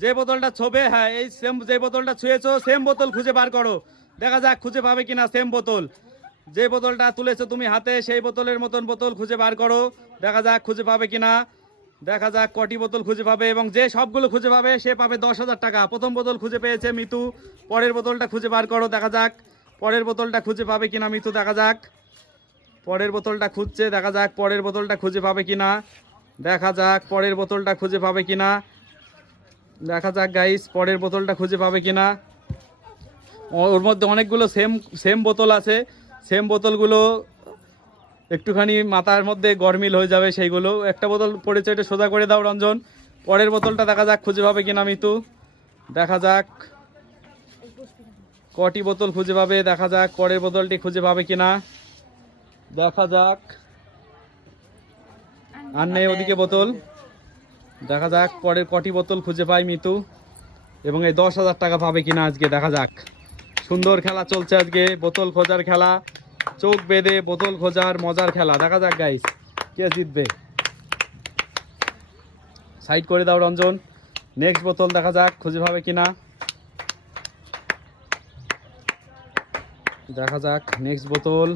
যে বোতলটা ছোবে হ্যাঁ এই সেম যে বোতলটা ছুঁয়েছো সেম বোতল খুঁজে বার করো। দেখা যাক, খুঁজে পাবে কিনা সেম বোতল। যে বোতলটা তুলেছো তুমি হাতে, সেই বোতলের মতন বোতল খুঁজে বার করো। দেখা যাক, খুঁজে পাবে কিনা। দেখা যাক, কটি বোতল খুঁজে পাবে এবং যে সবগুলো খুঁজে পাবে, সে পাবে দশ হাজার টাকা। প্রথম বোতল খুঁজে পেয়েছে মিতু। পরের বোতলটা খুঁজে বার করো, দেখা যাক। পরের বোতলটা খুঁজে পাবে কিনা মিতু, দেখা যাক। পরের বোতলটা খুঁজছে, দেখা যাক পরের বোতলটা খুঁজে পাবে কিনা। দেখা যাক, পরের বোতলটা খুঁজে পাবে কিনা। দেখা যাক গাইস পরের বোতলটা খুঁজে পাবে কিনা। ওর মধ্যে অনেকগুলো সেম সেম বোতল আছে। সেম বোতলগুলো একটুখানি মাথার মধ্যে গরমিল হয়ে যাবে সেইগুলো। একটা বোতল পড়েছে, এটা সোজা করে দাও, রঞ্জন। পরের বোতলটা দেখা যাক, খুঁজে পাবে কিনা মিতু। দেখা যাক, কটি বোতল খুঁজে পাবে, দেখা যাক, পরের বোতলটি খুঁজে পাবে কিনা। দেখা যাক। আর নেই ওদিকে বোতল। দেখা যাক, পরের কটি বোতল খুঁজে পাই মিতু। এবং এই দশ হাজার টাকা পাবে কিনা আজকে, দেখা যাক। সুন্দর খেলা চলছে আজকে, বোতল খোঁজার খেলা, চোখ বেঁধে বোতল খোঁজার মজার খেলা। দেখা যাক গাইস কে জিতবে। সাইড করে দাও, রঞ্জন। নেক্সট বোতল দেখা যাক, খুঁজে পাবে কিনা। দেখা যাক নেক্সট বোতল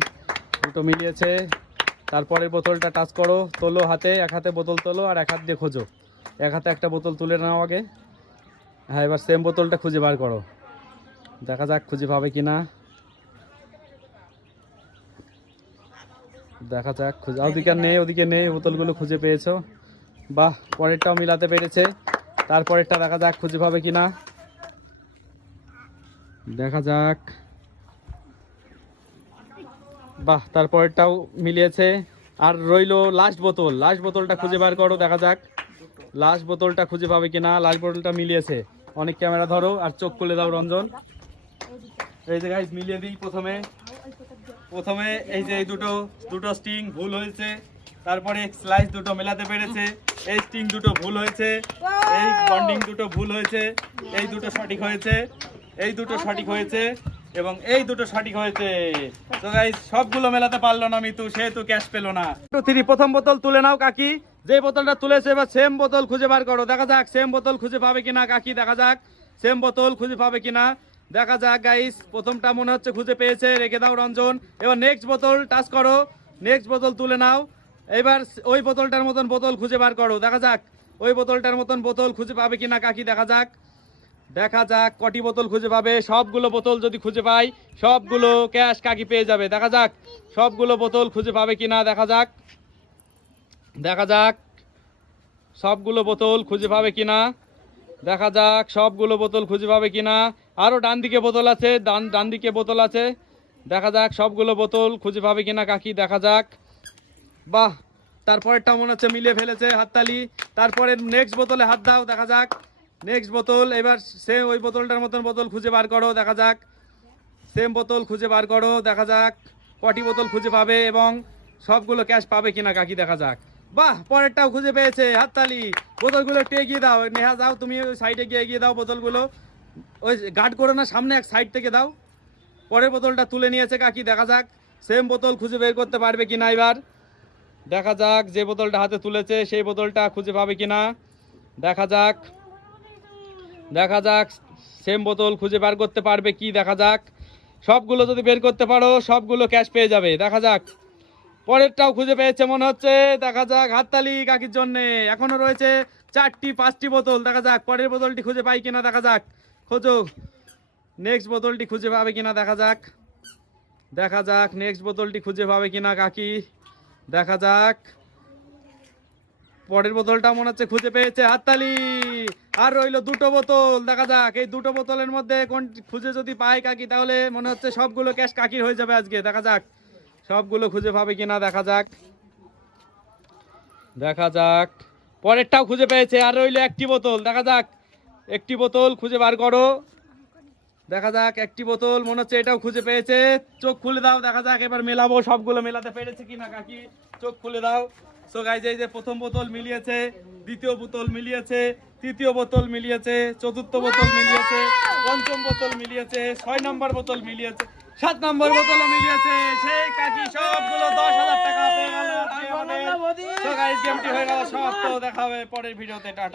দুটো মিলিয়েছে। তারপরে বোতলটা টাচ করো, তোলো হাতে, এক হাতে বোতল তোলো, আর এক হাত দিয়ে খোঁজো। এক হাতে একটা বোতল তুলে নাও আগে। হ্যাঁ এবার সেম বোতলটা খুঁজে বার করো। দেখা যাক খুঁজে পাবে কি না দেখা যাক, খুঁজে ওদিকে নেই ওদিকে নেই, বোতলগুলো খুঁজে পেয়েছ। বাহ, পরেরটাও মিলাতে পেরেছে। তারপরেরটা দেখা যাক খুঁজে পাবে কি না দেখা যাক। বাহ, তারপরেরটাও মিলিয়েছে। আর রইল লাস্ট বোতল। লাস্ট বোতলটা খুঁজে বার করো, দেখা যাক। লাস্ট বোতলটা খুঁজে পাবে কিনা লাস্ট বোতলটা মিলিয়েছে। অনেক ক্যামেরা ধরো আর চোখ খুলে দাও রঞ্জন। এই যে গাইজ মিলিয়ে দিই প্রথমে। প্রথমে এই যে এই দুটো দুটো স্টিং ভুল হয়েছে। তারপরে স্লাইস দুটো মেলাতে পেরেছে। এই স্টিং দুটো ভুল হয়েছে। এই বন্ডিং দুটো ভুল হয়েছে। এই দুটো সঠিক হয়েছে। এই দুটো সঠিক হয়েছে এবং এই দুটো সঠিক হয়েছে। তো গাইজ সবগুলো মেলাতে পারল না মিতু, সেহেতু ক্যাশ পেল না। থ্রি প্রথম বোতল তুলে নাও কাকি। যে বোতলটা তুলেছে এবার সেম বোতল খুঁজে বার করো। দেখা যাক সেম বোতল খুঁজে পাবে কিনা কাকি, দেখা যাক সেম বোতল খুঁজে পাবে কিনা। দেখা যাক গাইস প্রথমটা মনে হচ্ছে খুঁজে পেয়েছে, রেখে দাও রঞ্জন। এবার নেক্সট বোতল টাচ করো। নেক্সট বোতল তুলে নাও। এবার ওই বোতলটার মতন বোতল খুঁজে বার করো। দেখা যাক ওই বোতলটার মতন বোতল খুঁজে পাবে কিনা কাকি, দেখা যাক। দেখা যাক কটি বোতল খুঁজে পাবে। সবগুলো বোতল যদি খুঁজে পাই, সবগুলো ক্যাশ কাকি পেয়ে যাবে। দেখা যাক সবগুলো বোতল খুঁজে পাবে কিনা, দেখা যাক। দেখা যাক সবগুলো বোতল খুঁজে পাবে কিনা। দেখা যাক সবগুলো বোতল খুঁজে পাবে কিনা। আরও ডান দিকে বোতল আছে, ডান ডান দিকে বোতল আছে। দেখা যাক সবগুলো বোতল খুঁজে পাবে কিনা, কাকি, দেখা যাক। বাহ, তারপরেরটা মনে হচ্ছে মিলিয়ে ফেলেছে হাততালি। তারপরে নেক্সট বোতলে হাত দাও, দেখা যাক। নেক্সট বোতল, এবার সে ওই বোতলটার মতন বোতল খুঁজে বার করো, দেখা যাক। সেম বোতল খুঁজে বার করো, দেখা যাক। কটি বোতল খুঁজে পাবে এবং সবগুলো ক্যাশ পাবে কিনা, কাকি, দেখা যাক। বাহ, পরেরটাও খুঁজে পেয়েছে, হাততালি। বোতলগুলো একটু এগিয়ে দাও, নেহা যাও, তুমি ওই সাইডে গিয়ে এগিয়ে দাও বোতলগুলো। ওই গার্ড করো না, সামনে এক সাইড থেকে দাও। পরের বোতলটা তুলে নিয়েছে কাকি, দেখা যাক সেম বোতল খুঁজে বের করতে পারবে কিনা এবার। দেখা যাক যে বোতলটা হাতে তুলেছে, সেই বোতলটা খুঁজে পাবে কিনা। দেখা যাক দেখা যাক সেম বোতল খুঁজে বার করতে পারবে কি, দেখা যাক। সবগুলো যদি বের করতে পারো, সবগুলো ক্যাশ পেয়ে যাবে, দেখা যাক। পরেরটাও খুঁজে পেয়েছে মনে হচ্ছে। দেখা যাক হাততালি কাকির জন্য। এখনও রয়েছে চারটি, পাঁচটি বোতল। দেখা যাক পরের বোতলটি খুঁজে পাই কিনা, দেখা যাক। খোঁজো। নেক্সট বোতলটি খুঁজে পাবে কিনা, দেখা যাক। দেখা যাক নেক্সট বোতলটি খুঁজে পাবে কিনা কাকি। দেখা যাক। পরের বোতলটা মনে হচ্ছে খুঁজে পেয়েছে হাততালি। আর রইল দুটো বোতল। দেখা যাক এই দুটো বোতলের মধ্যে কোন খুঁজে যদি পায় কাকি, তাহলে মনে হচ্ছে সবগুলো ক্যাশ কাকির হয়ে যাবে আজকে। দেখা যাক। সবগুলো খুঁজে পাবে কিনা দেখা যাক। দেখা যাক। পরেরটাও খুঁজে পেয়েছে আর রইল একটি বোতল। দেখা যাক। একটি বোতল খুঁজে বার করো। দেখা যাক, একটি বোতল, মনে হচ্ছে এটাও খুঁজে পেয়েছে। চোখ খুলে দাও, দেখা যাক, এবার মেলাবো সবগুলো মেলাতে পেরেছে কিনা কাকি। চোখ খুলে দাও। সো গাইজ এই যে প্রথম বোতল মিলিয়েছে, দ্বিতীয় বোতল মিলিয়েছে, তৃতীয় বোতল মিলিয়েছে, চতুর্থ বোতল মিলিয়েছে, পঞ্চম বোতল মিলিয়েছে, ছয় নম্বর বোতল মিলিয়েছে, সাত নম্বর বোতল মিলিয়েছে। সেই কাকি সবগুলো দশ হাজার টাকা পেয়ে গেল। গেমটি হয়ে গেল সব তো দেখা হবে পরের ভিডিওতে, টাটা।